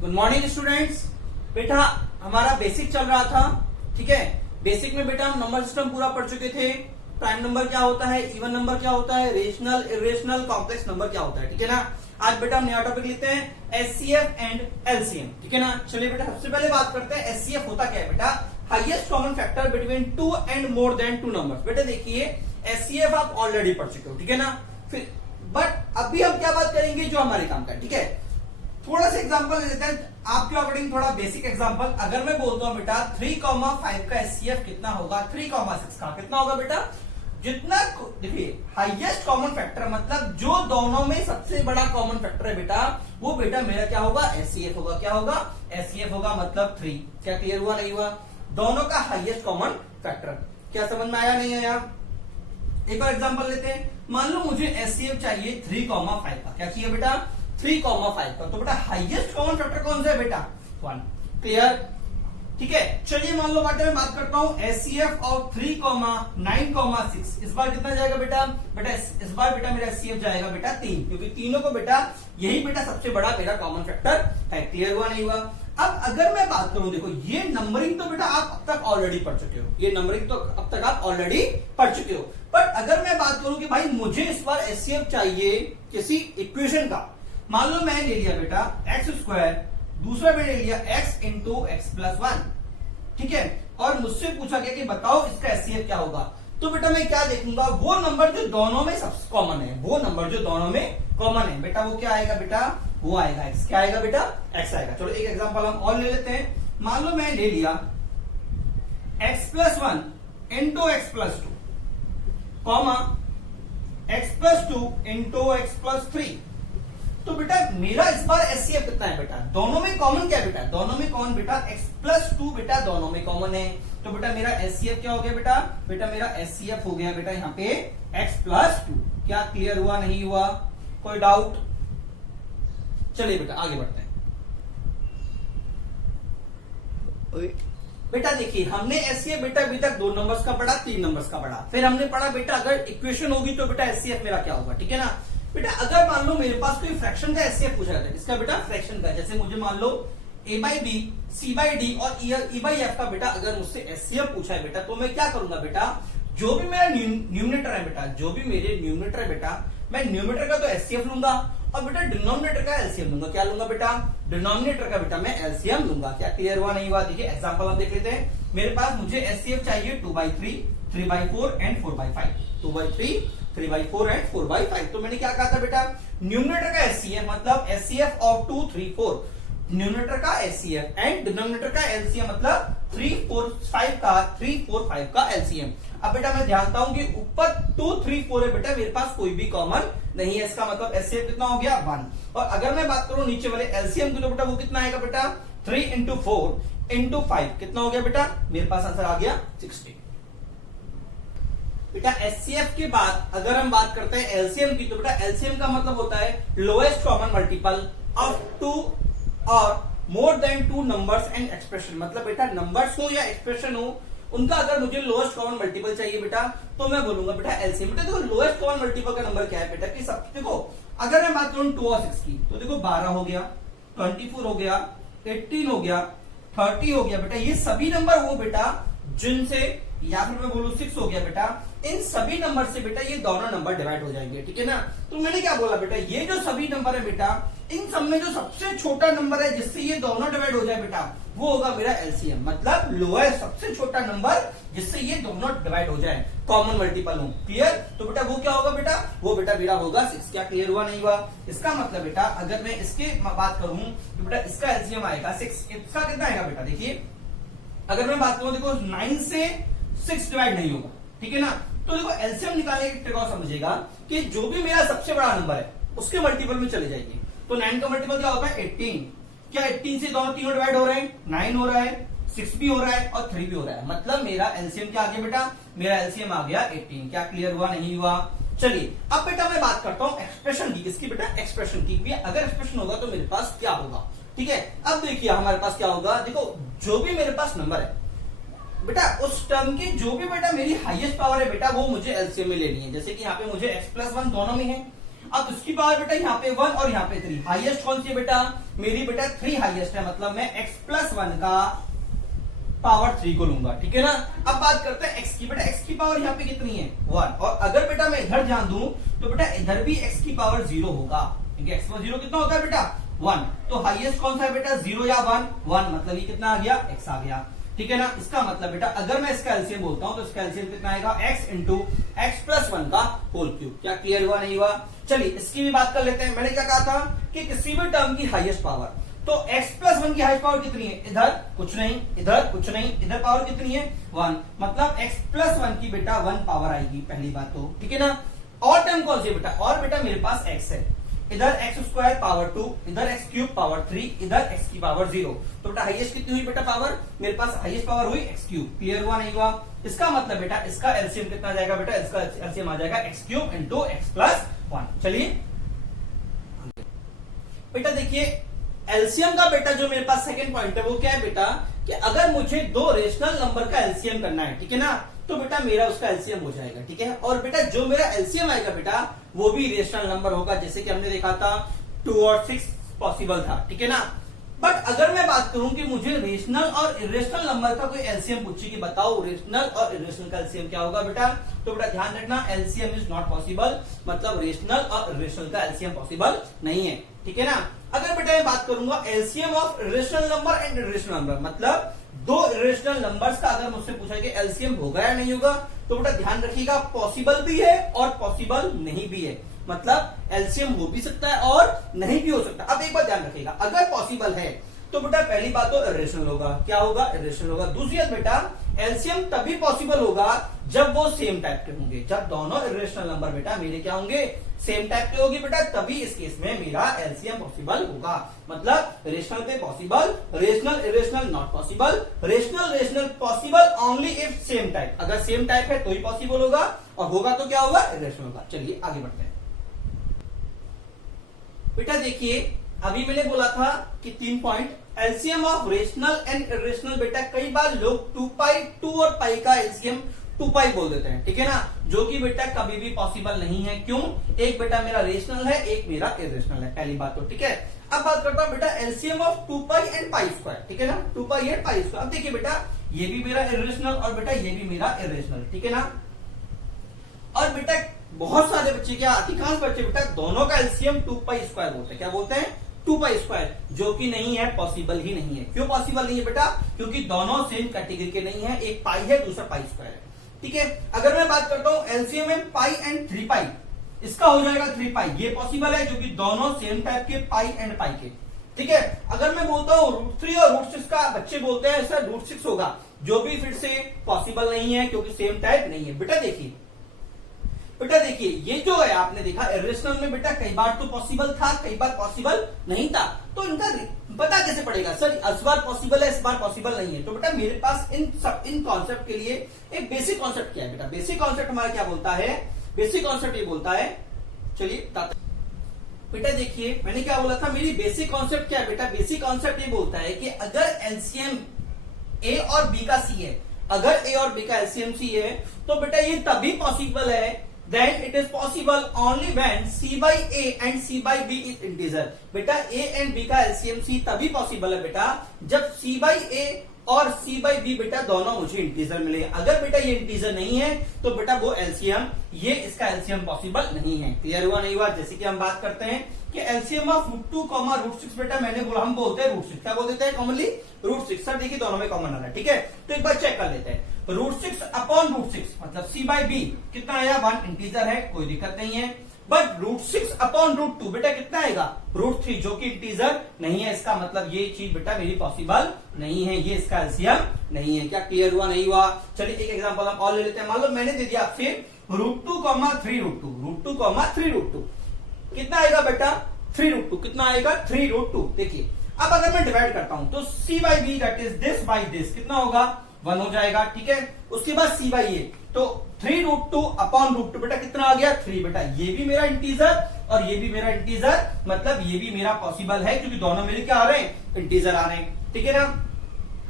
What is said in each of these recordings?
Good morning students. बेटा हमारा basic चल रहा था, ठीक है। बेसिक में बेटा हम नंबर सिस्टम पूरा पढ़ चुके थे। प्राइम नंबर क्या होता है, इवन नंबर क्या होता है, रेशनल इरेशनल कॉम्प्लेक्स नंबर क्या होता है, ठीक है ना। आज बेटा हम नया टॉपिक लेते हैं एचसीएफ एंड एलसीएम, ठीक है ना। चलिए बेटा सबसे पहले बात करते हैं एचसीएफ होता क्या है बेटा, highest common factor between two and more than two numbers. बेटा देखिए एचसीएफ आप ऑलरेडी पढ़ चुके हो, ठीक है ना। फिर बट अभी हम क्या बात करेंगे जो हमारे काम का है, ठीक है। थोड़ा सा एग्जांपल लेते हैं आपके अकॉर्डिंग, थोड़ा बेसिक एग्जांपल। अगर मैं बोलता हूं बेटा 3,5 का एचसीएफ कितना होगा, 3,6 का कितना होगा बेटा, जितना देखिए हाईएस्ट कॉमन फैक्टर मतलब जो दोनों में सबसे बड़ा कॉमन फैक्टर है बेटा, वो बेटा मेरा क्या होगा, एचसीएफ होगा। क्या होगा, एचसीएफ होगा मतलब 3। क्या क्लियर हुआ नहीं हुआ, दोनों का हाईएस्ट कॉमन फैक्टर। क्या समझ में आया नहीं आया। एक और एग्जांपल लेते हैं, मान लो मुझे एचसीएफ चाहिए 3,5 का। क्या चाहिए बेटा, 3,5 का। तो बेटा हाईएस्ट कॉमन फैक्टर कौन सा है बेटा, 1। क्लियर, ठीक है। चलिए मान लो बेटा मैं बात करता हूं एचसीएफ ऑफ 3,9,6। इस बार कितना जाएगा बेटा, इस बार बेटा मेरा एचसीएफ जाएगा बेटा 3, क्योंकि तीनों को बेटा यही बेटा सबसे बड़ा मेरा कॉमन फैक्टर है। क्लियर हुआ नहीं हुआ। अब अगर मैं बात करूं, देखो ये नंबरिंग तो बेटा आप अब तक ऑलरेडी पढ़ चुके हो, ये नंबरिंग तो अब तक आप ऑलरेडी पढ़ चुके हो। बट अगर मैं बात करूं कि भाई मुझे इस बार एचसीएफ चाहिए किसी इक्वेशन का, मान लो मैं ले लिया बेटा x², दूसरा मैंने लिया x इंटू एक्स प्लस 1, ठीक है। और मुझसे पूछा गया कि बताओ इसका एचसीएफ क्या होगा। तो बेटा मैं क्या देखूंगा, वो नंबर जो दोनों में सबसे कॉमन है, वो नंबर जो दोनों में कॉमन है बेटा, वो क्या आएगा बेटा, वो आएगा x। क्या आएगा बेटा, x आएगा। चलो एक एग्जांपल हम और ले लेते हैं। मान लो मैं ले लिया x plus 1 into x plus 2, comma x plus 2 into x plus 3। तो बेटा मेरा इस बार एचसीएफ कितना है बेटा, दोनों में कॉमन क्या है बेटा, दोनों में कौन बेटा, x प्लस 2 बेटा दोनों में कॉमन है। तो बेटा मेरा एचसीएफ क्या हो गया बेटा, मेरा एचसीएफ हो गया बेटा यहाँ पे x प्लस 2। क्या क्लियर हुआ नहीं हुआ, कोई डाउट। चलिए बेटा आगे बढ़ते हैं। बेटा देखिए हमने एचसीएफ बेटा अभी तक 2 नंबर्स का पढ़ा, 3 नंबर्स का पढ़ा। फिर हमने पढ़ा बेटा अगर इक्वेशन होगी तो बेटा एचसीएफ मेरा क्या होगा, ठीक है ना। बेटा अगर मान लो मेरे पास कोई फ्रैक्शन का एचसीएफ पूछा जाता है, इसका बेटा फ्रैक्शन का, जैसे मुझे मान लो a/b, c/d और e/f का बेटा अगर मुझसे एचसीएफ पूछा है बेटा, तो मैं क्या करूंगा बेटा, जो भी मेरा न्यूमरेटर है बेटा, जो भी मेरे न्यूमरेटर है बेटा, मैं न्यूमरेटर का तो एचसीएफ लूंगा और बेटा डिनोमिनेटर का एलसीएम लूंगा। क्या लूंगा बेटा, डिनोमिनेटर का बेटा मैं एलसीएम लूंगा। क्या क्लियर हुआ नहीं हुआ। देखिए एग्जांपल हम देख लेते हैं। मेरे पास मुझे एचसीएफ चाहिए 2/3, 3/4 एंड 4/5। 2/3, 3/4 एंड 4/5। तो मैंने क्या कहा था बेटा, न्यूमरेटर का एचसीएफ मतलब एचसीएफ ऑफ 2, 3, 4, न्यूमरेटर का एचसीएफ एंड डिनोमिनेटर का एलसीएम मतलब 3, 4, 5 का एलसीएम। अब बेटा मैं ध्यानता हूं कि ऊपर 2, 3, 4 है बेटा, मेरे पास कोई भी कॉमन नहीं है, इसका मतलब एचसीएफ कितना हो गया 1। और अगर मैं बात करूं नीचे वाले एलसीएम की, तो बेटा वो कितना आएगा बेटा, 3 इंटू 4 इंटू 5 कितना हो गया बेटा, मेरे पास आंसर आ गया 60। बेटा एचसीएफ के बाद अगर हम बात करते हैं एलसीएम की, तो बेटा एलसीएम का मतलब होता है लोएस्ट कॉमन मल्टीपल ऑफ 2 और more than 2 numbers and expression. मतलब बेटा नंबर्स हो या एक्सप्रेशन हो, उनका अगर मुझे लोएस्ट कॉमन मल्टीपल चाहिए बेटा, तो मैं बोलूंगा बेटा एलसीएम। बेटा देखो लोएस्ट कॉमन मल्टीपल का नंबर क्या है बेटा, कि सब देखो अगर मैं बात करूं 2 और 6 की, तो देखो 12 हो गया, 24 हो गया, 18 हो गया, 30 हो गया। बेटा ये सभी नंबर हो बेटा जिनसे, या फिर मैं बोलूं 6 हो गया बेटा, इन सभी नंबर से बेटा ये दोनों नंबर डिवाइड हो जाएंगे, ठीक है ना। तो मैंने क्या बोला बेटा, ये जो सभी नंबर है बेटा, इन सब में जो सबसे छोटा नंबर है जिससे ये दोनों डिवाइड हो जाए बेटा, वो होगा मेरा एलसीएम। मतलब लोएस्ट सबसे छोटा नंबर जिससे ये दोनों डिवाइड हो जाए, कॉमन मल्टीपल हो। क्लियर। तो बेटा वो क्या होगा बेटा, वो बेटा मेरा होगा 6। क्या क्लियर हुआ नहीं हुआ। इसका मतलब बेटा अगर मैं इसके बात करूं तो बेटा इसका एलसीएम आएगा 6। इसका कितना आएगा बेटा, देखिए अगर मैं बात करूं, देखो 9 से 6 डिवाइड नहीं होगा, ठीक है ना। तो देखो एलसीएम निकालने की ट्रिक और समझिएगा कि जो भी मेरा सबसे बड़ा नंबर है उसके मल्टीपल में चले जाएंगे। तो 9 का मल्टीपल क्या होता है 18। क्या 18 से दोनों तीनों डिवाइड हो रहे हैं, 9 हो रहा है, 6 भी हो रहा है और 3 भी हो रहा है। मतलब मेरा एलसीएम क्या आ गया बेटा, मेरा एलसीएम आ गया 18। क्या क्लियर हुआ नहीं हुआ। चलिए अब बेटा मैं बात करता हूं एक्सप्रेशन की, किसकी बेटा, एक्सप्रेशन की। अगर एक्सप्रेशन होगा तो मेरे पास क्या होगा, ठीक है। अब देखिए हमारे पास क्या होगा, देखो जो भी मेरे पास नंबर है बेटा, उस टर्म की जो भी बेटा मेरी हाईएस्ट पावर है बेटा, वो मुझे एलसीएम में लेनी है। जैसे कि यहाँ पे मुझे x प्लस 1 दोनों में है अब उसकी पावर बेटा यहाँ पे 1 और यहाँ पे 3, हाईएस्ट कौन सी है बेटा, मेरी बेटा 3 हाईएस्ट है, मतलब मैं x+1 का पावर 3 को लूंगा, ठीक है ना। अब बात करते हैं x की, बेटा x की पावर यहाँ पे कितनी है 1, और अगर बेटा मैं इधर ध्यान दूं तो बेटा इधर भी x की पावर 0 होगा, क्योंकि x पर 0 कितना होता है बेटा 1, तो हाईएस्ट कौन सा है बेटा 0 या 1, मतलब ये कितना आ गया x आ गया, ठीक है ना। इसका मतलब बेटा अगर मैं इसका एलसीएम बोलता हूं तो इसका एलसीएम कितना आएगा x इंटू x+1 का होल क्यूब। क्या क्लियर हुआ नहीं हुआ, चलिए इसकी भी बात कर लेते हैं। मैंने क्या कहा था कि किसी भी टर्म की हाईएस्ट पावर, तो x+1 की हाईएस्ट पावर कितनी है, इधर कुछ नहीं, इधर कुछ नहीं, इधर पावर कितनी है 1, मतलब x+1 की बेटा 1 पावर आएगी, पहली बात तो, ठीक है ना। और टर्म कौन सी है बेटा, और बेटा मेरे पास x है, इधर x² पावर 2, इधर x³ पावर 3, इधर x की पावर 0, तो बेटा हाईएस्ट कितनी हुई बेटा पावर, मेरे पास हाईएस्ट पावर हुई x³। क्लियर हुआ नहीं हुआ, इसका मतलब बेटा इसका एलसीएम कितना जाएगा बेटा, इसका एलसीएम आ जाएगा x³ इंटू x+1। चलिए बेटा देखिए एलसीएम का बेटा जो मेरे पास सेकंड पॉइंट है वो क्या है बेटा, कि अगर मुझे दो रेशनल नंबर का एलसीएम करना है, ठीक है ना, तो बेटा मेरा उसका एलसीएम हो जाएगा, ठीक है। और बेटा जो मेरा एलसीएम आएगा बेटा वो भी रेशनल नंबर होगा, जैसे कि हमने देखा था 2 और 6 पॉसिबल था, ठीक है ना। बट अगर मैं बात करूं कि मुझे रेशनल और इरेशनल नंबर का कोई एलसीएम पूछे कि बताओ रेशनल और इरेशनल का एलसीएम क्या होगा बेटा, तो बेटा ध्यान रखना एलसीएम इज नॉट पॉसिबल, मतलब रेशनल और इरेशनल का एलसीएम पॉसिबल नहीं है, ठीक है ना। अगर बेटा मैं बात करूंगा LCM of irrational number and irrational number, मतलब दो इरेशनल नंबर्स का अगर मुझसे पूछा कि एलसीएम होगा या नहीं होगा, तो बेटा ध्यान रखिएगा पॉसिबल भी है और पॉसिबल नहीं भी है, मतलब एलसीएम हो भी सकता है और नहीं भी हो सकता। अब एक बात ध्यान रखिएगा, अगर पॉसिबल है तो बेटा पहली बात तो इरेशनल होगा, क्या होगा इरेशनल होगा। दूसरी बात बेटा एलसीएम तभी पॉसिबल होगा जब वो सेम टाइप के होंगे, जब दोनों इरेशनल नंबर बेटा मेरे क्या होंगे सेम टाइप के होगी बेटा, तभी इस केस में मेरा एलसीएम पॉसिबल होगा। मतलब रेशनल पे possible, rational irrational not possible, rational rational possible only if same type, अगर सेम टाइप है तो ही पॉसिबल होगा, और होगा तो क्या होगा इरेशनल होगा। चलिए आगे बढ़ते हैं बेटा। देखिए अभी मैंने बोला था कि 3 point, LCM of rational and irrational बेटा कई बार लोग 2 और पाई का एलसीएम 2 पाई बोल देते हैं, ठीक है ना, जो कि बेटा कभी भी पॉसिबल नहीं है। क्यों, एक बेटा मेरा रेशनल है, एक मेरा इरेशनल है, पहली बात तो, ठीक है। अब बात करता हूं बेटा LCM of 2 pi and pi square, ठीक है ना, 2 पाई एंड पाई स्क्वायर। अब देखिए बेटा ये भी मेरा इरेशनल और बेटा ये भी मेरा इरेशनल, ठीक है ना। और बेटा बहुत सारे बच्चे, क्या अधिकांश बच्चे बेटा दोनों का एलसीएम 2 पाई स्क्वायर बोलते हैं, क्या बोलते हैं 2 पाई स्क्वायर, जो कि नहीं है, पॉसिबल ही नहीं है। क्यों पॉसिबल नहीं है बेटा, क्योंकि दोनों सेम कैटेगरी के नहीं है, एक पाई है दूसरा पाई स्क्वायर है, ठीक है। अगर मैं बात करता हूं एलसीएम में पाई एंड 3 पाई, इसका हो जाएगा 3 पाई, ये पॉसिबल है क्योंकि दोनों सेम टाइप के पाई एंड पाई के, ठीक है। अगर मैं बोलता हूं √3 और √6 का, बच्चे बोलते हैं सर √6 होगा, जो भी फिर से पॉसिबल नहीं है क्योंकि सेम टाइप नहीं है। बेटा देखिए ये जो है आपने देखा इरेशनल में बेटा कई बार तो पॉसिबल था, कई बार पॉसिबल नहीं था, तो इनका पता कैसे पड़ेगा, सर इस बार पॉसिबल है इस बार पॉसिबल नहीं है। तो बेटा मेरे पास इन कॉन्सेप्ट के लिए एक बेसिक कॉन्सेप्ट क्या है बेटा, बेसिक कॉन्सेप्ट हमारा क्या बोलता है, बेसिक कॉन्सेप्ट ये बोलता है, चलिए बेटा देखिए मैंने क्या बोला था, मेरी बेसिक कॉन्सेप्ट क्या है बेटा, बेसिक कॉन्सेप्ट ये बोलता है कि अगर एलसीएम ए और बी का सी है, अगर ए और बी का एलसीएम सी है, तो बेटा ये तभी पॉसिबल है, then it is possible only when c by a and c by b is integer। बेटा a and b का एलसीएम c तभी पॉसिबल है बेटा जब c by a और c by b बेटा दोनों मुझे इंटीजर मिले। अगर बेटा ये इंटीजर नहीं है तो बेटा वो एलसीएम, ये इसका एलसीएम पॉसिबल नहीं है। क्लियर हुआ नहीं हुआ। जैसे कि हम बात करते हैं कि एलसीएम ऑफ √2, √6 बेटा मैंने बोला, हम बोलते हैं √6, क्या बोल देते हैं कॉमनली √6। सर देखिए दोनों में कॉमन आ रहा है, ठीक है, तो एक बार चेक कर लेते हैं। √6 अपॉन √6 मतलब c by b कितना आया, 1 इंटीजर है, कोई दिक्कत नहीं है। बट √6 अपॉन √2 बेटा कितना आएगा, √3, जो कि इंटीजर नहीं है, इसका मतलब ये चीज बेटा मेरी पॉसिबल नहीं है, ये इसका एलसीएम नहीं है। क्या क्लियर हुआ नहीं हुआ। चलिए एक एग्जांपल हम और ले लेते हैं। मान लो मैंने दे दिया आपसे √2, 3 √2 कितना आएगा बेटा 3 √2, कितना आएगा 3 √2। देखिए अब अगर मैं डिवाइड करता हूं तो c by b that is this by this कितना होगा, 1 हो जाएगा, ठीक है। उसके बाद c by a, तो 3 √2 अपॉन √2 बेटा कितना आ गया 3। बेटा ये भी मेरा इंटीजर और ये भी मेरा इंटीजर, मतलब ये भी मेरा पॉसिबल है क्योंकि दोनों मिलकर क्या आ रहे हैं, इंटीजर आ रहे हैं, ठीक है ना।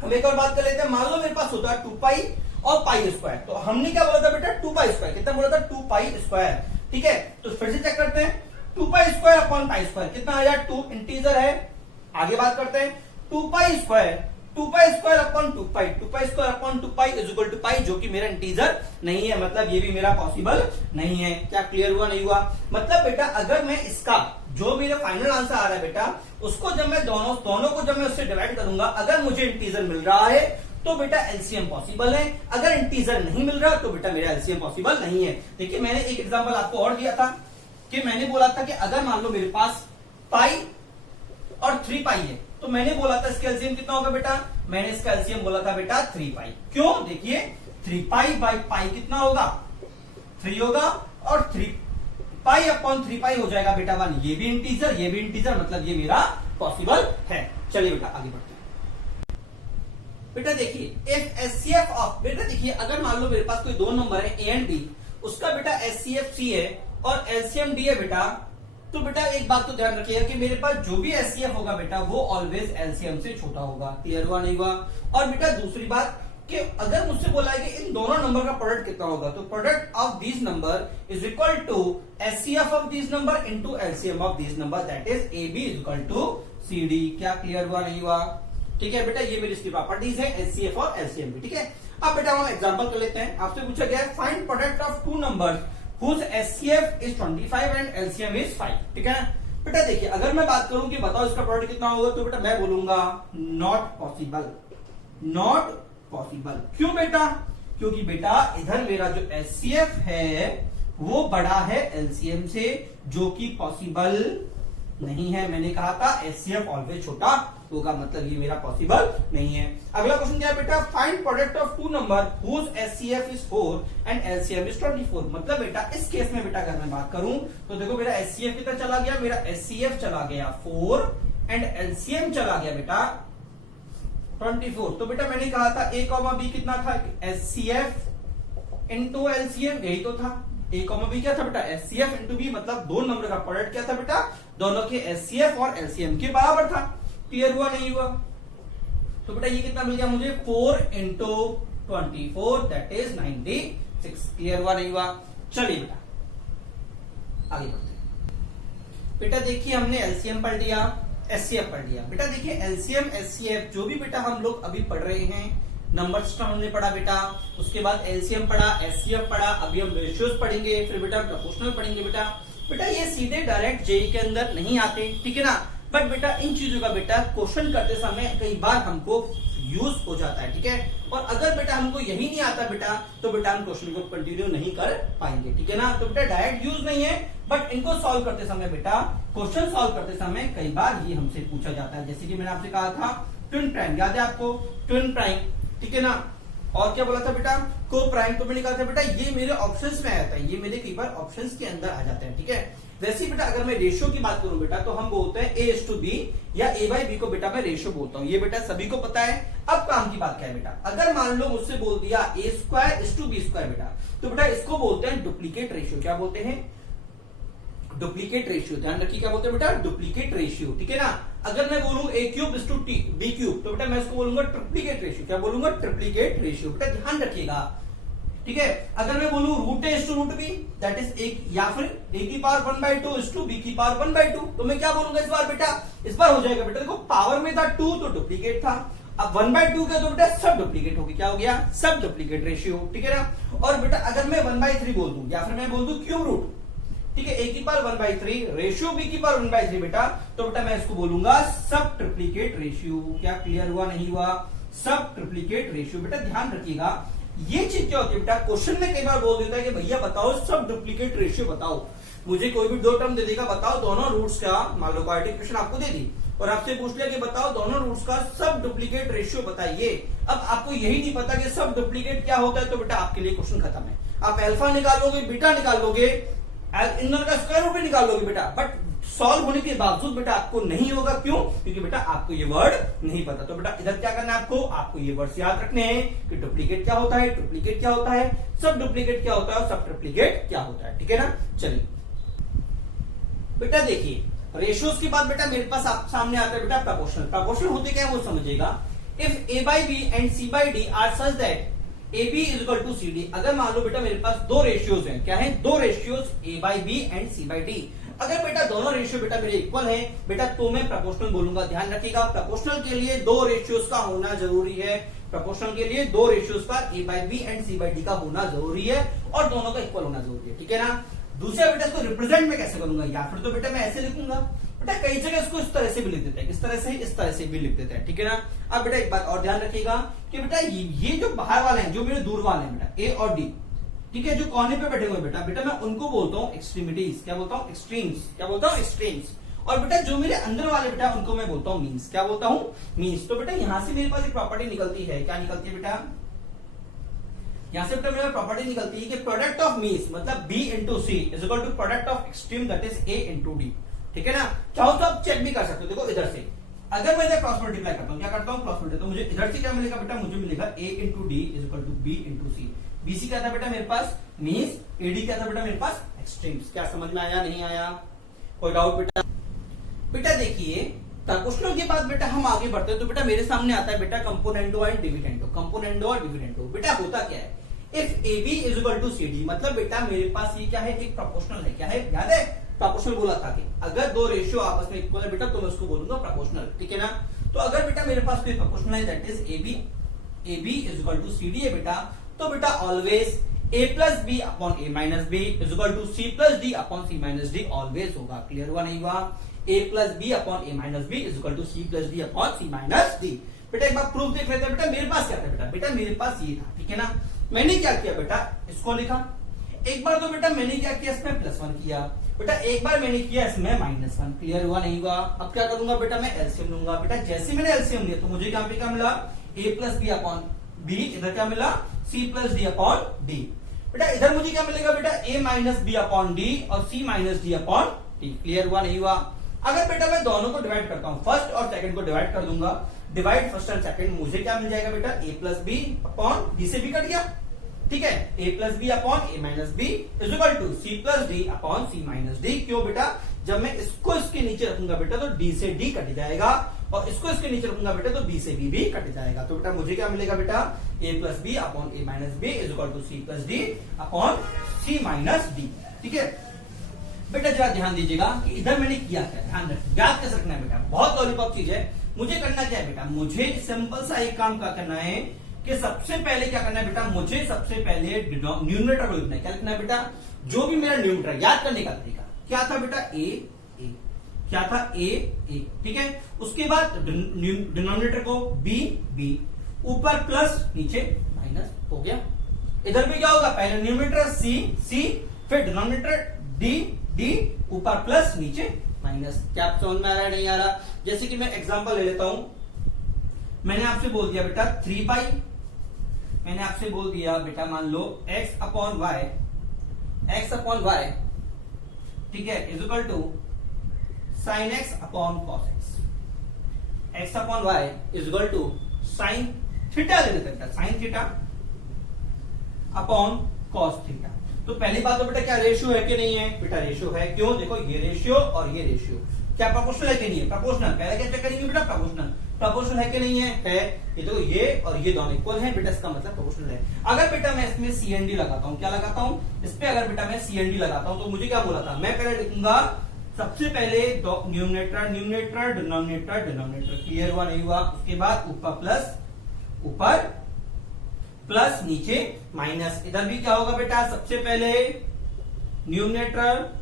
हम एक और बात कर लेते हैं। मान लो मेरे पास होता है 2 पाई और पाई स्क्वायर, तो हमने क्या बोला था बेटा 2 पाई स्क्वायर, कितना बोला था 2 पाई स्क्वायर, ठीक है। तो फिर से चेक करते हैं, 2 pi square upon pi square कितना आ जाए 2 इंटीजर है। आगे बात करते हैं 2 pi square upon 2 pi square upon 2 pi is equal to pi, जो कि मेरा इंटीजर नहीं है, मतलब ये भी मेरा पॉसिबल नहीं है। क्या क्लियर हुआ नहीं हुआ? मतलब बेटा अगर मैं इसका जो मेरा फाइनल आंसर आ रहा है बेटा, उसको जब मैं दोनों को जब मैं उससे डिवाइड करूंगा, अगर मुझे इंटीजर मिल रहा है तो बेटा एलसीएम पॉसिबल है, अगर इंटीजर नहीं मिल रहा तो बेटा मेरा एलसीएम पॉसिबल नहीं है। देखिए मैंने एक एग्जांपल आपको और दिया था कि मैंने बोला था कि अगर मान लो मेरे पास पाई और 3 पाई है, तो मैंने बोला था इसका एलसीएम कितना होगा बेटा, मैंने इसका एलसीएम बोला था बेटा 3 पाई। क्यों? देखिए 3 पाई बाई पाई कितना होगा 3 होगा, और 3 पाई अपॉन 3 पाई हो जाएगा बेटा 1। ये भी इंटीजर, मतलब ये मेरा पॉसिबल है। चलिए बेटा आगे बढ़ते हैं। बेटा देखिए इफ एचसीएफ ऑफ, बेटा देखिए अगर मान लो मेरे पास कोई दो नंबर है ए एंड बी, उसका बेटा एचसीएफ सी है और एलसीएम डी है बेटा, तो बेटा एक बात तो ध्यान रखिएगा कि मेरे पास जो भी एचसीएफ होगा बेटा वो ऑलवेज एलसीएम से छोटा होगा। क्लियर हुआ नहीं हुआ? और बेटा दूसरी बात कि अगर मुझसे बोला है कि इन दोनों नंबर का प्रोडक्ट कितना होगा, तो product of this number is equal to HCF of this number into LCM of this number, that is A B is equal to C D. क्या क्लियर हुआ नहीं हुआ? ठीक है बेटा, ये मेरी इसकी प्रॉपर्टीज है एचसीएफ और एलसीएम भी। ठीक है, अब बेटा हम एग्जांपल कर लेते हैं। आपसे पूछा गया है find product of two numbers whose HCF is 25 and LCM is 5। ठीक है बेटा, देखिए अगर मैं बात करूं कि बताओ इसका प्रोडक्ट कितना होगा, तो बेटा मैं बोलूंगा नॉट पॉसिबल। क्यों बेटा? क्योंकि बेटा इधर मेरा जो HCF है वो बड़ा है LCM से, जो कि पॉसिबल नहीं है। मैंने कहा था HCF ऑलवेज छोटा होगा, मतलब ये मेरा पॉसिबल नहीं है। अगला क्वेश्चन क्या है बेटा, find product of two number whose HCF is 4 and LCM is 24। मतलब बेटा इस केस में बेटा अगर मैं बात करूं तो देखो मेरा HCF कितना चला गया, मेरा HCF चला गया 4 एंड LCM चला गया बेटा 24। तो बेटा मैंने कहा था a, b कितना था, HCF इंटू LCM, यही तो था। a, b क्या था बेटा, HCF इंटू b, मतलब दो नंबर का प्रोडक्ट क्या था बेटा, दोनों के HCF और LCM के बराबर था। क्लियर हुआ नहीं हुआ? तो बेटा ये कितना मिल गया मुझे, 4 इंटू 24 दैट इज 96। क्लियर हुआ नहीं हुआ? चलिए बेटा आगे बढ़ते हैं। बेटा देखिए हमने एलसीएम पढ़ लिया, एचसीएफ पढ़ लिया। बेटा देखिए एलसीएम एचसीएफ जो भी बेटा हम लोग अभी पढ़ रहे हैं, नंबर सिस्टम हमने पढ़ा बेटा, उसके बाद एलसीएम पढ़ा, एचसीएफ पढ़ा, अभी हम रेशियोज पढ़ेंगे, फिर बेटा प्रोपोर्शनल पढ़ेंगे। बेटा ये सीधे डायरेक्ट जेई के अंदर नहीं आते, ठीक है ना, बट बेटा इन चीजों का बेटा क्वेश्चन करते समय कई बार हमको यूज हो जाता है। ठीक है, और अगर बेटा हमको यही नहीं आता बेटा, तो बेटा हम क्वेश्चन को कंटिन्यू नहीं कर पाएंगे। ठीक है ना, तो बेटा डायरेक्ट यूज नहीं है, बट इनको सॉल्व करते समय बेटा, क्वेश्चन सॉल्व करते समय कई बार ये हमसे पूछा जाता है। जैसे कि मैंने आपसे कहा था ट्विन प्राइम, याद है आपको ट्विन प्राइम, ठीक है ना, और क्या बोला था बेटा को प्राइम, तो मैंने कहा था बेटा ये मेरे ऑप्शंस में आ जाता है, ये मेरे कई बार ऑप्शंस के अंदर आ जाते हैं। ठीक है, वैसे बेटा अगर मैं रेशियो की बात करूं बेटा, तो हम बोलते हैं A/B या A/B को बेटा मैं रेशियो बोलता हूं, ये बेटा सभी को पता है। अब काम की बात क्या है बेटा, अगर मान लो मुझसे बोल दिया A²/B² बेटा, तो बेटा इसको बोलते हैं डुप्लीकेट रेशियो। क्या बोलते हैं? Duplicate ratio. ध्यान रखिए क्या बोलते हैं बेटा, डुप्लीकेट रेशियो। ठीक है ना, अगर मैं बोलूं A³ तो बेटा मैं इसको बोलूंगा ट्रिप्लीकेट रेशियो। क्या बोलूंगा? Triplicate ratio. बेटा ध्यान रखिएगा, ठीक है। अगर मैं बोलूं √A/√B दैट इज एक, या फिर A⁴ 1/2 तो मैं क्या बोलूंगा इस बार बेटा, इस बार हो जाएगा बेटा, देखो पावर में था 2 तो डुप्लीकेट था, अब 1/2 का तो बेटा सब डुप्लीकेट हो गया। क्या हो गया? सब डुप्लीकेट रेशियो। ठीक है ना, और बेटा अगर मैं 1/3 बोल दूं या फिर मैं बोल दूं क्यूब रूट, ठीक है, A⁴ रेशियो B⁴ बेटा, तो बेटा मैं इसको बोलूंगा सब ट्रिप्लीकेट रेशियो। क्या क्लियर हुआ नहीं हुआ? सब ट्रिप्लीकेट रेशियो। बेटा ध्यान रखिएगा ये चीज क्या होती है बेटा, क्वेश्चन में कई बार बोल देता है कि भैया बताओ सब डुप्लीकेट रेशियो बताओ, मुझे कोई भी दो टर्म दे देगा, बताओ दोनों रूट्स का, मान लो क्वाड्रेटिक इक्वेशन आपको दे दी और आपसे पूछ लिया कि बताओ दोनों रूट्स का सब डुप्लीकेट रेशियो बताइए। अब आपको यही नहीं पता कि सब डुप्लीकेट क्या होता है, तो बेटा आपके लिए क्वेश्चन खत्म है। आप अल्फा निकालोगे, बीटा निकालोगे, इनर का स्क्वायर रूट भी निकाल लोगे बेटा, बट सॉल्व होने के बावजूद बेटा आपको नहीं होगा। क्यों? क्योंकि बेटा आपको ये वर्ड नहीं पता। तो बेटा इधर क्या करना है आपको ये वर्ड्स याद रखने हैं कि डुप्लीकेट क्या होता है, ट्रिप्लीकेट क्या होता है, सब डुप्लीकेट क्या होता है और सब ट्रिप्लीकेट क्या होता है। ठीक है ना, चलिए बेटा देखिए रेशियोज की बात बेटा मेरे पास आप सामने आता है बेटा प्रोपोर्शनल। प्रोपोर्शनल होते क्या है वो समझिएगा। If A/B and C/D are such that AB is equal to CD, अगर मान लो बेटा मेरे पास दो रेशियोज हैं, क्या है? दो रेशियोज A/B एंड C/D। अगर बेटा दोनों रेशियो बेटा मेरे इक्वल है बेटा तो मैं प्रोपोर्शनल बोलूंगा। ध्यान रखिएगा प्रोपोर्शनल के लिए दो रेशियोज का होना जरूरी है। प्रोपोर्शनल के लिए दो रेशियोज का a/b एंड c/d का होना जरूरी है और दोनों का इक्वल होना जरूरी है, ठीक है ना। दूसरा बेटा इसको रिप्रेजेंट में कैसे करूंगा, या फिर तो बेटा मैं ऐसे लिखूंगा। बेटा कई जगह इसको इस तरह से भी लिख देते हैं, इस तरह से भी लिख देते हैं, ठीक है ना। अब बेटा एक बात और ध्यान रखिएगा कि बेटा ये जो बाहर वाले हैं, जो मेरे दूर वाले हैं बेटा a और d, ठीक है, जो कोने पे बैठे हुए बेटा मैं उनको बोलता हूँ एक्सट्रीमिटीज। क्या बोलता हूँ, एक्सट्रीम्स। क्या बोलता हूँ, एक्सट्रीम्स। और बेटा जो मेरे अंदर वाले बेटा उनको मैं बोलता हूँ मीन्स। क्या बोलता हूँ, मीन्स। तो बेटा यहां से मेरे पास एक प्रॉपर्टी निकलती है। क्या निकलती है बेटा, यहां से बेटा मेरे प्रॉपर्टी निकलती है कि प्रोडक्ट ऑफ मीन्स मतलब b into C is equal to product of extreme that is a into D, ठीक है ना। चाहो तो आप चेक भी कर सकते हो। देखो इधर से अगर मैं इधर क्रॉस मल्टीप्लाई करता हूँ, क्या करता हूँ, क्रॉस मल्टीप्लाई, तो मुझे इधर से क्या मिलेगा बेटा, मुझे मिलेगा a into D is equal to b into C. BC क्या था बेटा मेरे पास, मीन्स, एडी क्या था बेटा मेरे पास, एक्सट्रीम्स। क्या समझ में आया, नहीं आया, कोई डाउट बेटा। बेटा देखिए प्रोपोर्शनल के बाद बेटा हम आगे बढ़ते हैं तो बेटा मेरे सामने आता है बेटा कंपोनेंडो एंड डिविडेंडो। कंपोनेंडो और डिविडेंडो बेटा होता क्या है, if A B is equal to C D, मतलब बेटा मेरे पास ये क्या है, एक प्रोपोर्शनल है। क्या है, याद है प्रोपोर्शनल बोला था कि अगर दो रेशियो आपस में इक्वल है बेटा तो मैं उसको बोलूंगा प्रोपोर्शनल, ठीक है ना। तो अगर बेटा मेरे पास कोई प्रोपोर्शनल है that is A B is equal to C D है बेटा, तो बेटा always a plus B upon a minus B is equal to c plus D upon c minus D always होगा। क्लियर हुआ, नहीं हुआ। a plus B upon a minus B is equal to c plus D upon c minus D. बेटा एक बार proof देख लेते हैं। बेटा मेरे पास क्या था बेटा मेरे पास ये था, ठीक है ना। मैंने क्या किया बेटा, इसको लिखा। एक बार तो बेटा मैंने क्या किया, इसमें +1 किया। बेटा एक बार मैंने किया इसमें -1। क्लियर हुआ, नहीं हुआ। अब क्या करूंगा बेटा, मैं एलसीएम लूंगा। बेटा जैसे मैंने एलसीएम लिया तो मुझे यहाँ पे क्या मिला, a plus B upon B, इधर क्या मिला, c plus D upon D. बेटा इधर मुझे क्या मिलेगा बेटा, a minus B upon D और c minus D upon D. Clear हुआ, नहीं हुआ। अगर बेटा मैं दोनों को डिवाइड करता हूं, फर्स्ट और सेकंड को डिवाइड कर दूंगा, डिवाइड फर्स्ट एंड सेकंड, मुझे क्या मिल जाएगा बेटा, a प्लस बी अपॉन डी से भी कट गया, ठीक है। a plus B upon a minus B is equal to c plus D upon c minus D. क्यों बेटा, जब मैं इसको इसके नीचे रखूंगा बेटा तो d से d कट जाएगा और इसको इसके नीचे रखूंगा बेटा तो b से b भी कट जाएगा। तो बेटा मुझे क्या मिलेगा बेटा, a plus B upon a minus B is equal to c plus D upon c minus D, ठीक है। बेटा जरा ध्यान दीजिएगा कि इधर मैंने किया क्या, ध्यान रखना, याद कैसे रखना है बेटा, बहुत लॉलीपॉप चीज है। मुझे करना क्या है बेटा, मुझे सिंपल सा एक काम क्या करना है कि सबसे पहले क्या करना है बेटा, मुझे सबसे पहले न्यूमरेटर को लिखना है। क्या लिखना है बेटा, जो भी मेरा न्यूमरेटर, याद करने का तरीका क्या था बेटा, a क्या था, a ठीक है। उसके बाद डिनोमिनेटर को b ऊपर प्लस नीचे माइनस हो गया। इधर भी क्या होगा, पहले न्यूमरेटर c फिर डिनोमिनेटर d ऊपर प्लस नीचे माइनस। क्या आप समझ में आ रहा है, नहीं आ रहा। जैसे कि मैं एग्जांपल ले लेता हूं, मैंने आपसे बोल दिया बेटा 3 पाई, मैंने आपसे बोल दिया बेटा मान लो x अपॉन वाई, ठीक है, is equal to sine x upon cos x upon Y is equal to sine theta ले लेते हैं, sine theta upon cos theta. तो पहली बात तो बेटा क्या रेशियो है कि नहीं है, बेटा रेशियो है। क्यों, देखो ये रेशियो और ये रेशियो क्या प्रोपोर्शनल है कि नहीं है, प्रोपोर्शनल। पहले क्या चेक करेंगे बेटा, प्रोपोर्शनल है कि नहीं है, ये देखो ये और ये दोनों इक्वल हैं बेटा, इसका मतलब प्रोपोर्शनल है। अगर बेटा मैं इसमें CND लगाता हूं, क्या लगाता हूं इस पे, अगर बेटा मैं CND लगाता हूं तो मुझे क्या बोला था, मैं पहले लिखूंगा सबसे पहले न्यूमरेटर डिनोमिनेटर। क्लियर हुआ, नहीं हुआ। उसके बाद ऊपर प्लस नीचे माइनस। इधर भी क्या होगा बेटा, सबसे पहले न्यूमरेटर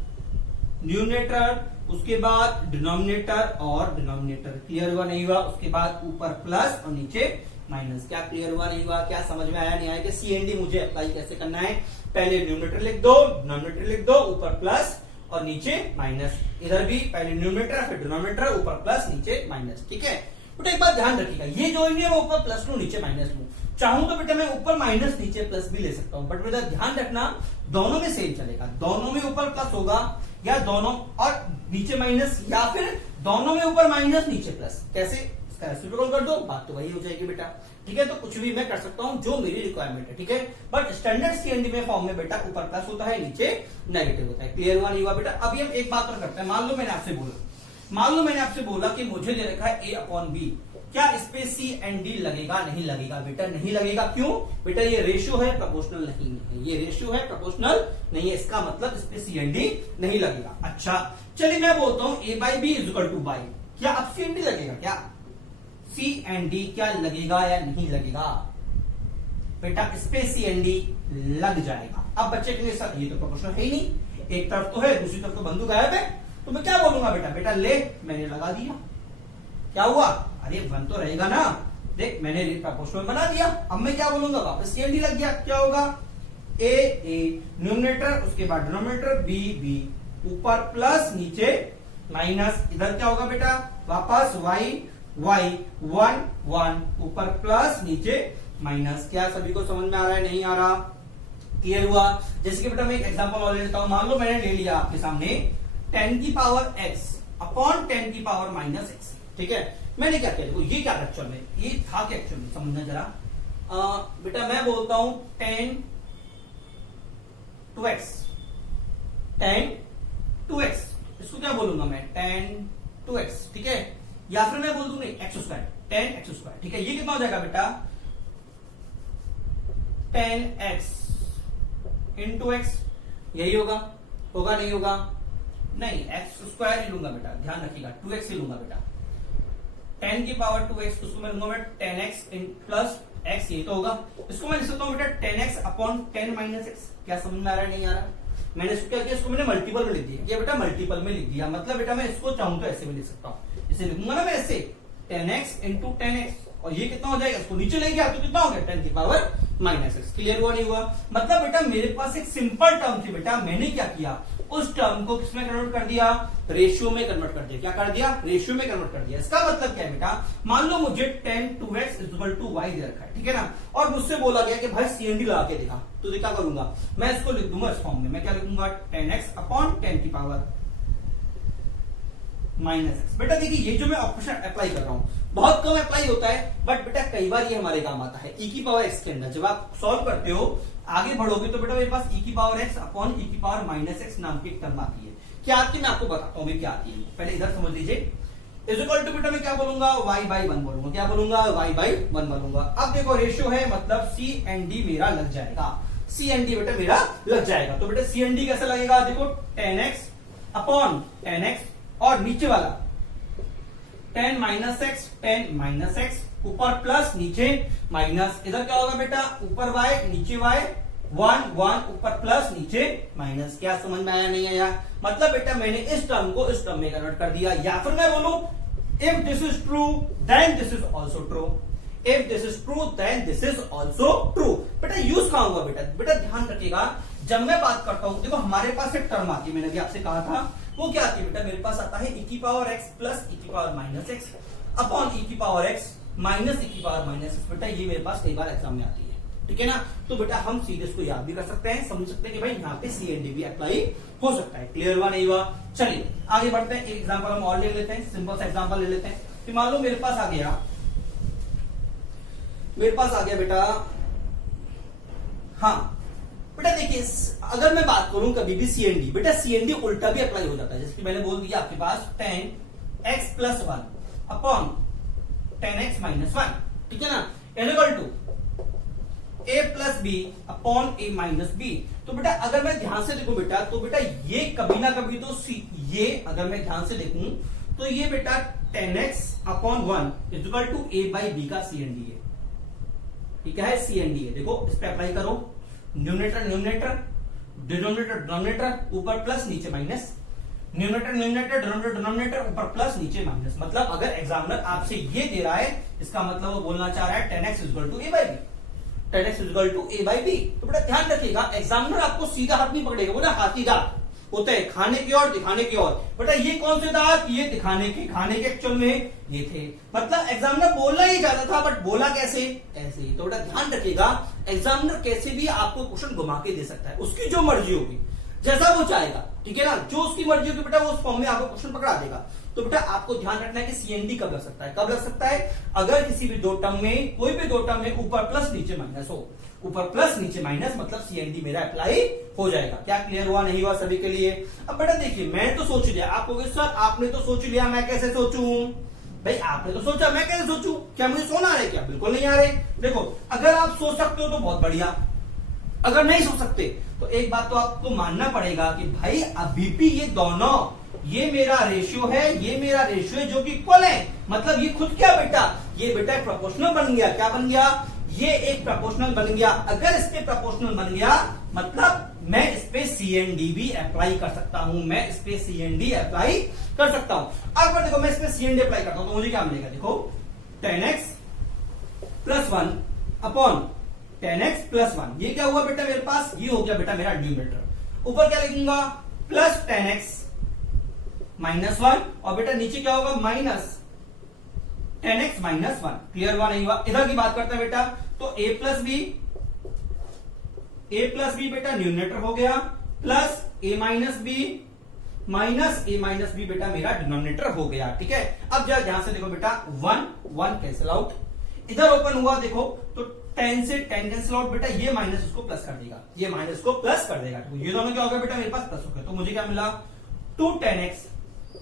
उसके बाद डिनोमिनेटर और डिनोमिनेटर। क्लियर हुआ, नहीं हुआ। उसके बाद ऊपर प्लस और नीचे माइनस। क्या क्लियर हुआ, नहीं हुआ। क्या समझ में आया, नहीं आया कि CND मुझे अप्लाई कैसे करना है, पहले न्यूमरेटर लिख दो, डिनोमिनेटर लिख दो, ऊपर प्लस और नीचे माइनस। इधर भी पहले न्यूमरेटर फिर डिनोमिनेटर, ऊपर प्लस नीचे माइनस, ठीक है। बेटा एक बात ध्यान रखिएगा, ये जो है मैं ऊपर प्लस लू नीचे माइनस लू, चाहूं तो बेटा मैं ऊपर माइनस नीचे प्लस भी ले सकता हूं, बट बेटा ध्यान रखना दोनों में सेम चलेगा, दोनों में ऊपर प्लस होगा या दोनों और नीचे माइनस, या फिर दोनों में ऊपर माइनस नीचे प्लस। कैसे, इसका रेसिप्रोकल कर दो, बात तो वही हो जाएगी बेटा, ठीक है। तो कुछ भी मैं कर सकता हूं जो मेरी रिक्वायरमेंट है, ठीक है। बट स्टैंडर्ड CND में फॉर्म में बेटा ऊपर प्लस होता है, नीचे नेगेटिव होता है। क्लियर हुआ, नहीं हुआ बेटा। अभी हम एक बात और करते हैं, मान लो मैंने आपसे बोला मान लो मैंने आपसे बोला कि मुझे दे रखा है A/B, क्या इस पे C एंड D लगेगा? नहीं लगेगा बेटा, नहीं लगेगा। क्यों बेटा? ये रेशियो है, प्रोपोर्शनल नहीं है। ये रेशियो है, प्रोपोर्शनल नहीं है, इसका मतलब इस पे C एंड D नहीं लगेगा। अच्छा चलिए मैं बोलता हूं A/B = Y, क्या अब C एंड D लगेगा? क्या C एंड D क्या लगेगा या नहीं लगेगा? बेटा इस पे C एंड D लग जाएगा। अब बच्चे के लिए सर ये तो प्रोपोर्शनल है ही नहीं, एक तरफ तो है दूसरी तरफ तो बंदूक गायब है, तो मैं क्या बोलूंगा बेटा? बेटा ले मैंने लगा दिया, क्या हुआ? अरे 1 तो रहेगा ना, देख मैंने प्रोपोर्शनल बना दिया। अब मैं क्या बोलूंगा? वापस C एंड D लग गया, क्या होगा? A न्यूमरेटर, उसके बाद डिनोमिनेटर B, ऊपर प्लस नीचे माइनस, इधर क्या होगा बेटा? वापस Y 1 ऊपर प्लस नीचे माइनस। क्या सभी को समझ में आ रहा है? नहीं आ रहा? क्लियर हुआ? जैसे कि बेटा मैं एक एग्जांपल और ले लेता हूं। मान लो मैंने ले लिया आपके सामने 10⁻x अपॉन 10⁻⁻x, ठीक है। मैंने क्या किया? देखो ये क्या एक्चुअल में, ये था क्या एक्चुअल में, समझना जरा। बेटा मैं बोलता हूं 10 2x, 10 2x, इसको क्या बोलूंगा मैं? 10 2x, ठीक है। या फिर मैं बोल दूंगा x², 10x², ठीक है। ये कितना हो जाएगा बेटा? 10x इंटू x, यही होगा? होगा नहीं होगा? नहीं, x² ही लूंगा बेटा, ध्यान रखिएगा, 2x ही लूंगा बेटा। 10⁻²x, उसको मैं लूंगा मैं 10x प्लस x, ये तो होगा। इसको मैं लिख सकता हूं बेटा 10x अपॉन 10⁻x। क्या समझ में आ रहा है? नहीं आ रहा? मैंने इसको क्या किया? इसको मैंने मल्टीपल में लिख दिया। ये बेटा मल्टीपल में लिख दिया, मतलब बेटा मैं इसको चाहूं तो ऐसे भी लिख सकता हूं, इसे लिखूंगा ना मैं ऐसे 10x इंटू 10x, और ये कितना हो जाएगा? इसको नीचे ले गया तो कितना हो गया? 10⁻⁻x। क्लियर हुआ नहीं हुआ? मतलब बेटा मेरे पास एक सिंपल टर्म थी बेटा, मैंने क्या किया? उस टर्म को किसमें कन्वर्ट कर दिया? रेशियो में कन्वर्ट कर दिया। क्या कर दिया? रेशियो में कन्वर्ट कर दिया। इसका मतलब क्या है बेटा? मान लो मुझे 10 2x = y दे रखा है, ठीक है ना, और मुझसे बोला गया कि भाई C एंड D लगा के दिखा, तो क्या करूंगा मैं? इसको लिख दूंगा इस फॉर्म में। मैं क्या लिखूंगा? 10x upon 10⁻⁻x। बेटा देखिए ये जो मैं ऑपरेशन अप्लाई कर रहा हूं बहुत कम अप्लाई होता है, बट बेटा कई बार ये हमारे काम आता है। e⁻x के अंदर जब आप सॉल्व करते हो, आगे बढ़ोगे, तो बेटा मेरे पास e⁻x अपॉन e⁻⁻x नाम की टर्म आती है। क्या आती है मैं आपको बताता हूँ क्या आती है, पहले इधर समझ लीजिए। इक्वल टू बेटा मैं क्या बोलूंगा? y/1 बोलूंगा। क्या बोलूंगा? y/1 बोलूंगा। अब देखो रेशियो है, मतलब C एंड D मेरा लग जाएगा। C एंड D बेटा मेरा लग जाएगा। तो बेटा C एंड D कैसे लगेगा? देखो 10x अपॉन 10x, और नीचे वाला 10⁻x 10⁻x, ऊपर प्लस नीचे माइनस। इधर क्या होगा बेटा? ऊपर y नीचे y, 1 ऊपर प्लस नीचे माइनस। क्या समझ में आया? नहीं आया? मतलब बेटा मैंने इस टर्म को इस टर्म में कन्वर्ट कर दिया। या फिर मैं बोलूं if this is true then this is also true, if this is true then this is also true. बेटा यूज कहां हुआ बेटा? बेटा ध्यान रखिएगा, जब मैं बात करता हूं, देखो हमारे पास एक टर्म आती है, मैंने भी आपसे कहा था, वो क्या आती है बेटा? मेरे पास आता है e⁻x plus e⁻⁻x upon e⁻x minus e⁻⁻x। बेटा ये मेरे पास कई बार एग्जाम में आती है, ठीक है ना। तो बेटा हम सीधे इसको याद भी कर सकते हैं, समझ सकते हैं कि भाई यहाँ पे C एंड D भी अप्लाई हो सकता है। क्लियर हुआ नहीं हुआ? चलिए आगे बढ़ते हैं। एक एग्जांपल हम और ले लेते हैं, सिंपल सा एग्जांपल ले लेते हैं। कि मान लो मेरे पास आ गया बेटा, हाँ बेटा देखिए, अगर मैं बात करूं कभी भी C एंड D, बेटा C एंड D उल्टा भी अप्लाई हो जाता है। जैसे कि मैंने बोल दिया आपके पास 10x + 1 अपॉन 10x - 1, ठीक है ना, equal to a + b upon a - b। तो बेटा अगर मैं ध्यान से देखूं बेटा, तो बेटा ये कभी ना कभी तो ये अगर मैं ध्यान से देखूं तो ये बेटा 10x upon 1 equal to a/b का C एंड D है। ठीक है, C एंड D है। देखो इस पे अप्लाई करो, न्यूमरेटर डिनोमिनेटर डिनोमिनेटर, ऊपर प्लस नीचे माइनस, न्यूमरेटर डिनोमिनेटर ऊपर प्लस नीचे माइनस। मतलब अगर एग्जामिनर आपसे ये दे रहा है, इसका मतलब वो बोलना चाह रहा है 10x = a/b, 10x = a/b। तो बेटा ध्यान रखिएगा, एग्जामिनर आपको सीधा हाथ नहीं पकड़ेगा, वो ना हाथी दांत होता है, खाने की और दिखाने की और। बेटा ये कौन से दांत? ये दिखाने के, खाने के एक्चुअल में ये थे। मतलब एग्जामिनर बोलना ही चाहता था, बट बोला कैसे? ऐसे ही। तो बेटा ध्यान रखिएगा, एग्जामिनर कैसे भी आपको क्वेश्चन घुमा के दे सकता है, उसकी जो मर्जी होगी, जैसा वो चाहेगा, ठीक है ना, जो उसकी मर्जी होगी बेटा वो उस फॉर्म में आपको क्वेश्चन पकड़ा देगा। तो बेटा आपको ध्यान रखना है कि सीएनडी कब लग सकता है, कब लग सकता है, अगर किसी भी दो टर्म में, कोई भी दो टर्म में ऊपर प्लस नीचे माइनस हो, ऊपर प्लस नीचे माइनस, मतलब सीएनडी मेरा अप्लाई हो जाएगा। क्या क्लियर हुआ, नहीं हुआ सभी के लिए? अब बेटा देखिए, मैं तो सोच लिया, आप कहोगे सर आपने तो सोच लिया, मैं कैसे सोचूं? भाई आपने तो सोचा, मैं कैसे सोचूं? क्या मुझे सोना आ रहा है क्या? बिल्कुल नहीं आ रहे। देखो, अगर आप सोच सकते हो तो बहुत बढ़िया, अगर नहीं सोच सकते तो एक बात तो आपको मानना पड़ेगा कि भाई अभी भी ये दोनों, ये मेरा रेशियो है, ये मेरा रेशियो है जो कि इक्वल है, मतलब ये खुद क्या बेटा, ये बेटा प्रोपोर्शनल बन गया। क्या बन गया? ये एक प्रोपोर्शनल बन गया। अगर इस पे प्रोपोर्शनल बन गया मतलब मैं इस पे सीएनडी भी अप्लाई कर सकता हूं, मैं इस पे सीएनडी अप्लाई कर सकता हूं। अब देखो, मैं इस पे सीएनडी अप्लाई करता हूं तो मुझे क्या मिलेगा? देखो 10x plus 1 upon 10x plus 1, ये क्या हुआ बेटा मेरे पास? ये हो गया बेटा मेरा न्यूमरेटर। ऊपर क्या लिखूंगा? प्लस 10x माइनस 1, और बेटा नीचे क्या होगा? Minus 10x minus 1। क्लियर हुआ, नहीं हुआ? इधर की बात करते हैं बेटा, तो a प्लस बी बेटा न्यूमरेटर हो गया, plus a minus B minus a minus B बेटा मेरा डिनोमिनेटर हो गया। ठीक है, अब जरा ध्यान से देखो बेटा, 1 कैंसिल आउट, इधर ओपन हुआ देखो तो 10 से 10 कैंसिल आउट बेटा, ये माइनस उसको प्लस कर देगा, ये माइनस को प्लस कर देगा। तो ये दोनों क्या होगा बेटा मेरे पास? प्लस हो गया। तो मुझे क्या मिला? 2 10x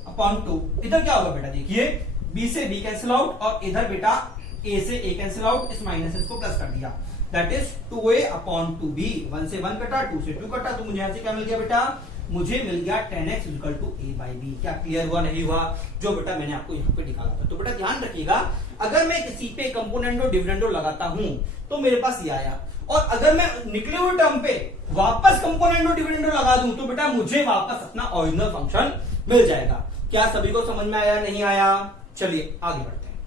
अपॉन 2। इधर क्या होगा बेटा? देखिए, b से b कैंसिल आउट, और इधर बेटा a से a कैंसिल आउट, इस माइनस इसको प्लस कर दिया, that is 2a upon 2b। 1 से 1 कटा, 2 से 2 कटा, तो मुझे यहां से क्या मिल गया बेटा? मुझे मिल गया 10x equal to a by B. क्या क्लियर हुआ, नहीं हुआ? जो बेटा मैंने आपको यहाँ पे निकाला था। तो बेटा ध्यान रखिएगा, अगर मैं किसी पे कंपोनेंडो डिविडेंडो लगाता हूं तो मेरे पास ये आया, और अगर मैं निकले हुए टर्म पे वापस कंपोनेंडो डिविडेंडो लगा दूं तो बेटा मुझे वापस अपना ओरिजिनल फंक्शन मिल जाएगा। क्या सभी को समझ में आया, नहीं आया? चलिए आगे बढ़ते हैं।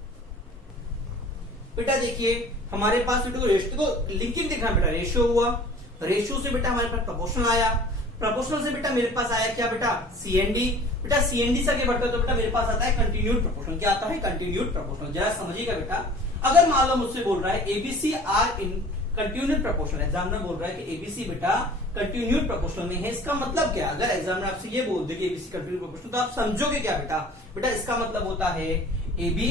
बेटा देखिए, हमारे पास रेशियो को लिंकिंग देखना बेटा, रेशियो हुआ, रेशियो से बेटा हमारे पास प्रोपोर्शनल आया, प्रोपोर्शनल से बेटा मेरे पास आया क्या बेटा? सीएनडी। बेटा सीएनडी से आगे बढ़ते हैं तो बेटा मेरे पास आता है कंटिन्यूड प्रोपोर्शनल। क्या आता है? Continued proportional. जरा समझिएगा बेटा, अगर मान लो मुझसे बोल रहा है ABC are in continued proportional, examiner बोल रहा है कि एबीसी बेटा कंटिन्यूड प्रोपोर्शनल में है, इसका मतलब क्या? अगर एग्जामिनर आपसे ये बोल दे कि एबीसी कंटिन्यूड प्रोपोर्शनल, तो आप समझोगे क्या बेटा? बेटा इसका मतलब होता है AB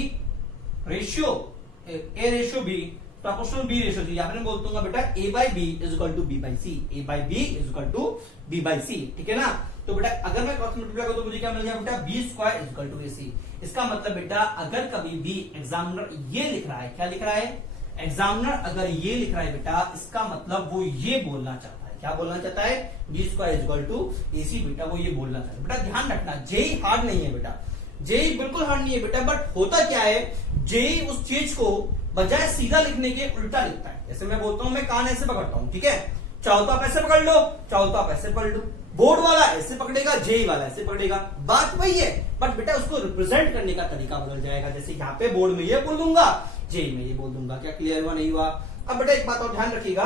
ratio A ratio B proportional B ratio C. यहाँ पे बोल दूंगा बेटा a by B is equal to B by C, A by B is equal to B by C. ठीक है ना? तो बेटा अगर मैं क्रॉस मल्टीप्लाई करूं तो मुझे क्या मिल गया बेटा? B square is equal to A C. इसका मतलब बेटा अगर कभी भी एग्जामिनर ये लिख रहा है, क्या लिख रहा है? एग्जामिनर अगर ये लिख रहा है बेटा, इसका मतलब वो ये बोलना चाहता है, क्या बोलना चाहता है? B square is equal to A C. बेटा वो ये बोलना चाहता है। बेटा ध्यान रखना, जेई हार्ड नहीं है बेटा, जेई बिल्कुल हार्ड नहीं है बेटा, बट होता क्या है, जेई उस चीज को बजाय सीधा लिखने के उल्टा लिखता है। जैसे मैं बोलता हूं, मैं कान ऐसे पकड़ता हूं, ठीक है, चाहो तो आप ऐसे पकड़ लो, चाहो तो आप ऐसे पकड़ लो। बोर्ड वाला ऐसे पकड़ेगा, जेई वाला ऐसे पकड़ेगा, बात वही है, बट बेटा उसको रिप्रेजेंट करने का तरीका बदल जाएगा। जैसे यहाँ पे बोर्ड में ये बोल दूंगा, जेई में ये बोल दूंगा। क्या क्लियर हुआ, नहीं हुआ? अब बेटा एक बात और ध्यान रखिएगा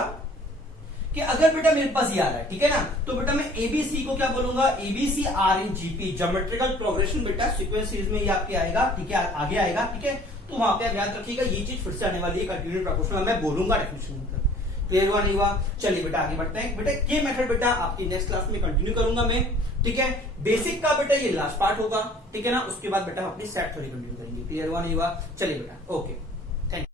कि अगर बेटा मेरे पास ये आ रहा है, ठीक है ना, तो बेटा मैं एबीसी को क्या बोलूंगा? ABC are in GP, geometrical progression बेटा सीक्वेंस सीरीज में ये आपके आएगा, ठीक है, आगे आएगा, ठीक है। तो वहां पे याद रखिएगा ये चीज फिर से आने वाली है, कंटिन्यूड प्रोपोर्शनल मैं बोलूंगा डेफिनेशन में। क्लियर हुआ, नहीं हुआ? चलिए बेटा आगे बढ़ते हैं। बेटा ये मेथड बेटा आपकी नेक्स्ट क्लास में कंटिन्यू करूंगा मैं, ठीक है। बेसिक का बेटा ये लास्ट पार्ट होगा, ठीक है ना, उसके बाद बेटा अपनी सेट थ्योरी कंटिन्यू करेंगे। क्लियर हुआ, नहीं हुआ? चलिए बेटा, ओके।